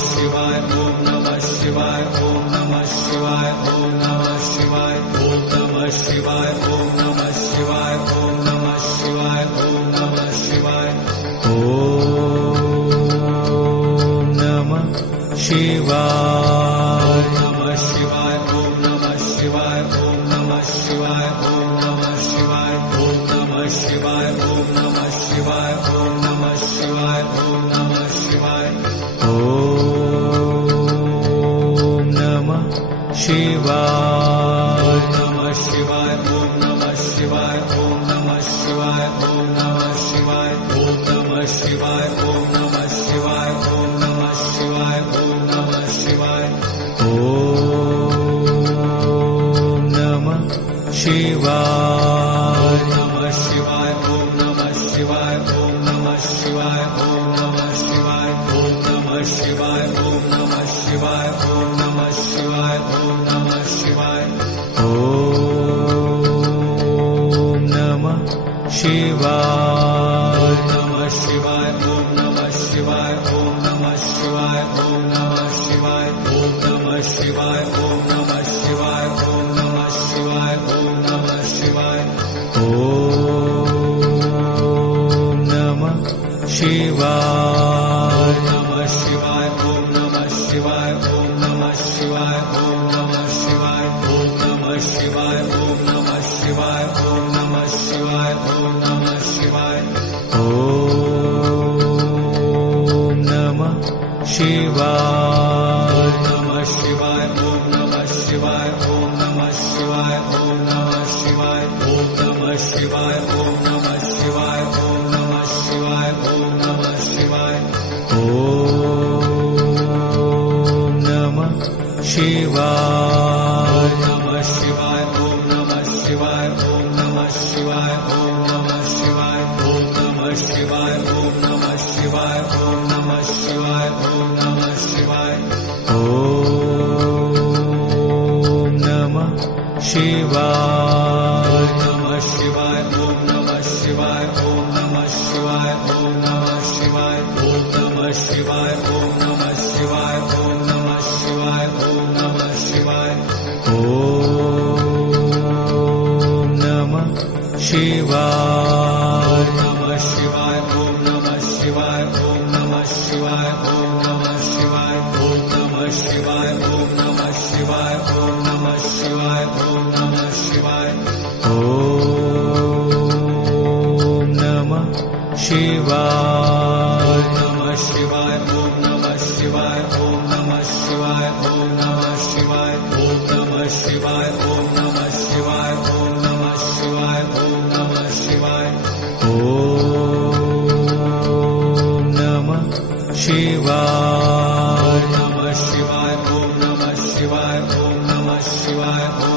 शिवाय ओम नमः शिवाय ओम नमः शिवाय ओम नमः शिवाय ओम नमः शिवाय ओम नमः शिवाय ओम नमः शिवाय ओम नमः शिवाय ओम नमः शिवाय नमः शिवाय ओम नमः शिवाय ओम नमः शिवाय ओम नमः शिवाय ओम नमः शिवाय ओम नमः शिवाय ओम नमः शिवाय ओम नमः शिवाय ओम नमः शिवाय नमः शिवाय ओम नमः शिवाय ओम नमः शिवाय ओम नमः शिवाय ओम नमः शिवाय ओम नमः शिवाय ओम नमः शिवाय ओम नमः शिवाय ओम नमः शिवाय नमः शिवाय ओम नमः शिवाय ओम नमः शिवाय ओम नमः शिवाय ओम नमः शिवाय ओम नमः शिवाय ओम नमः शिवाय ओम नमः शिवाय ओम नमः शिवाय नमः शिवाय ओम नमः शिवाय ओम नमः शिवाय ओम नमः शिवाय ओम नमः शिवाय ओम नमः शिवाय ओम नमः शिवाय ओम नमः शिवाय ओम नमः शिवाय नमः शिवाय ओम नमः शिवाय ओम नमः शिवाय ओम नमः शिवाय ओम नमः शिवाय ओम नमः शिवाय ओम नमः शिवाय ओम नमः शिवाय ओम नमः शिवाय नमः शिवाय ओम नमः शिवाय ओम नमः शिवाय ओम नमः शिवाय ओम नमः शिवाय ओम नमः शिवाय ओम नमः शिवाय ओम नमः शिवाय ओम नमः शिवाय नमः शिवाय ओम नमः शिवाय ओम नमः शिवाय ओम नमः शिवाय ओम नमः शिवाय ओम नमः शिवाय ओम नमः शिवाय ओम नमः शिवाय ओम नमः शिवाय नमः शिवाय ओम नमः शिवाय ओम नमः शिवाय ओम नमः शिवाय ओम नमः शिवाय ओम नमः शिवाय ओम नमः शिवाय ओम नमः शिवाय ओम नमः शिवाय नमः शिवाय ओम नमः शिवाय ओम नमः शिवाय ओम नमः शिवाय ओम नमः शिवाय ओम नमः शिवाय ओम नमः शिवाय ओम नमः शिवाय ओम नमः शिवाय नमः शिवाय ओम नमः शिवाय ओम नमः शिवाय ओम नमः शिवाय ओम नमः शिवाय ओम नमः शिवाय ओम नमः शिवाय ओम नमः शिवाय ओम नमः शिवाय नमः शिवाय ओम नमः शिवाय ओम नमः शिवाय